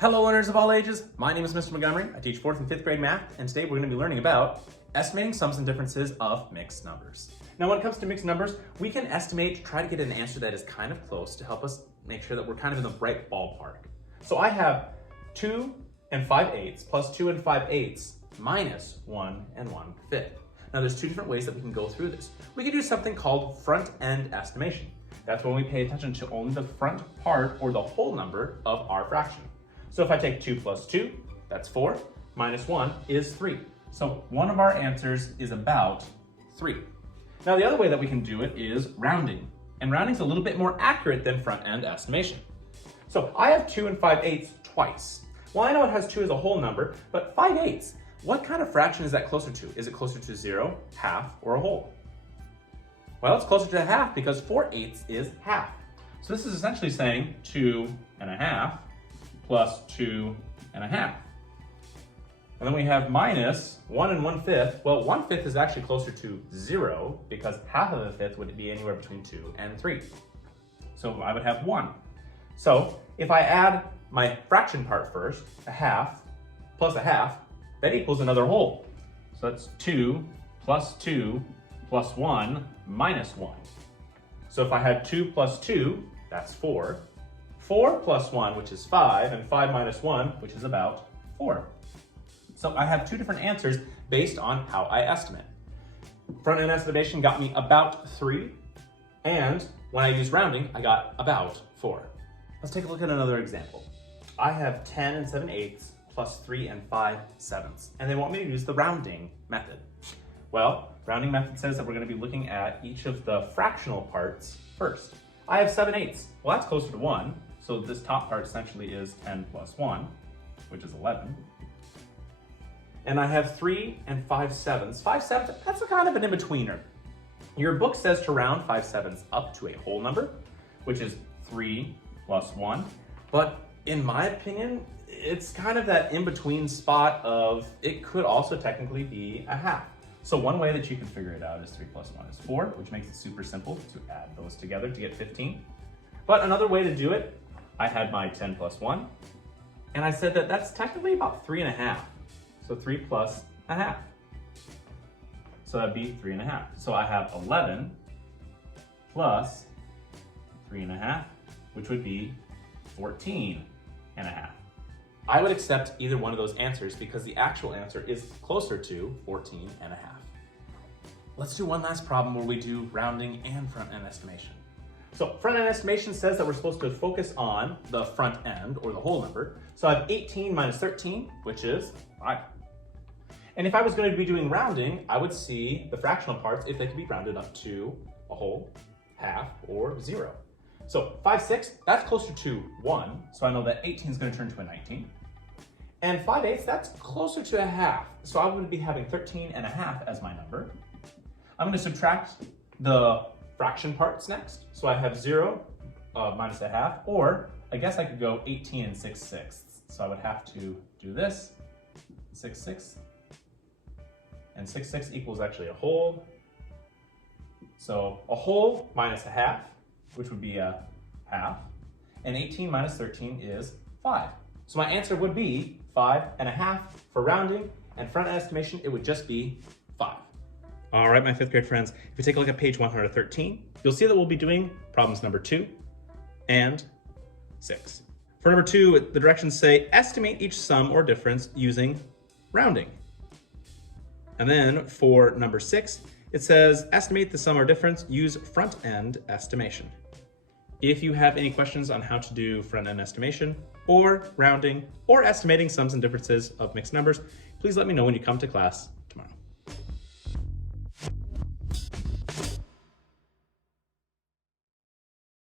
Hello learners of all ages, my name is Mr. Montgomery. I teach 4th and 5th grade math, and today we're going to be learning about estimating sums and differences of mixed numbers. Now when it comes to mixed numbers, we can estimate, try to get an answer that is kind of close to help us make sure that we're kind of in the right ballpark. So I have 2 and 5/8 plus 2 and 5/8 minus 1 and 1/5. Now there's two different ways that we can go through this. We can do something called front-end estimation. That's when we pay attention to only the front part or the whole number of our fraction. So if I take 2 plus 2, that's 4, minus 1 is 3. So one of our answers is about 3. Now the other way that we can do it is rounding. And rounding is a little bit more accurate than front-end estimation. So I have 2 and 5/8 twice. Well, I know it has 2 as a whole number, but 5/8, what kind of fraction is that closer to? Is it closer to 0, half, or a whole? Well, it's closer to half because 4/8 is half. So this is essentially saying 2 and a half plus 2 and a half. And then we have minus 1 and 1/5. Well, 1/5 is actually closer to 0 because half of a fifth would be anywhere between 2 and 3. So I would have 1. So if I add my fraction part first, a half plus a half, that equals another whole. So that's 2 plus 2 plus 1 minus 1. So if I had 2 plus 2, that's 4. 4 plus 1, which is 5, and 5 minus 1, which is about 4. So I have two different answers based on how I estimate. Front-end estimation got me about 3, and when I use rounding, I got about 4. Let's take a look at another example. I have 10 and 7/8 plus 3 and 5/7, and they want me to use the rounding method. Well, rounding method says that we're going to be looking at each of the fractional parts first. I have 7/8. Well, that's closer to 1, so this top part essentially is 10 plus 1, which is 11. And I have 3 and 5/7. 5/7, that's a kind of an in-betweener. Your book says to round 5/7 up to a whole number, which is 3 plus 1. But in my opinion, it's kind of that in-between spot of it could also technically be a half. So one way that you can figure it out is 3 plus 1 is 4, which makes it super simple to add those together to get 15. But another way to do it, I had my 10 plus 1, and I said that that's technically about 3 and a half. So 3 plus a half. So that'd be 3 and a half. So I have 11 plus 3 and a half, which would be 14 and a half. I would accept either one of those answers because the actual answer is closer to 14 and a half. Let's do one last problem where we do rounding and front-end estimation. So front-end estimation says that we're supposed to focus on the front end or the whole number. So I have 18 minus 13, which is 5. And if I was going to be doing rounding, I would see the fractional parts if they could be rounded up to a whole, half, or 0. So 5/6, that's closer to 1, so I know that 18 is going to turn to a 19. And 5/8, that's closer to a half, so I'm going to be having 13 and a half as my number. I'm going to subtract the fraction parts next, so I have 0 minus a half, or I guess I could go 18 and 6/6. So I would have to do this, 6/6, and 6/6 equals actually a whole. So a whole minus a half, which would be a half, and 18 minus 13 is 5. So my answer would be 5 and a half for rounding, and front estimation, it would just be 5. All right, my 5th grade friends, if you take a look at page 113, you'll see that we'll be doing problems number 2 and 6. For number 2, the directions say, estimate each sum or difference using rounding. And then for number 6, it says, estimate the sum or difference, use front-end estimation. If you have any questions on how to do front-end estimation, or rounding, or estimating sums and differences of mixed numbers, please let me know when you come to class.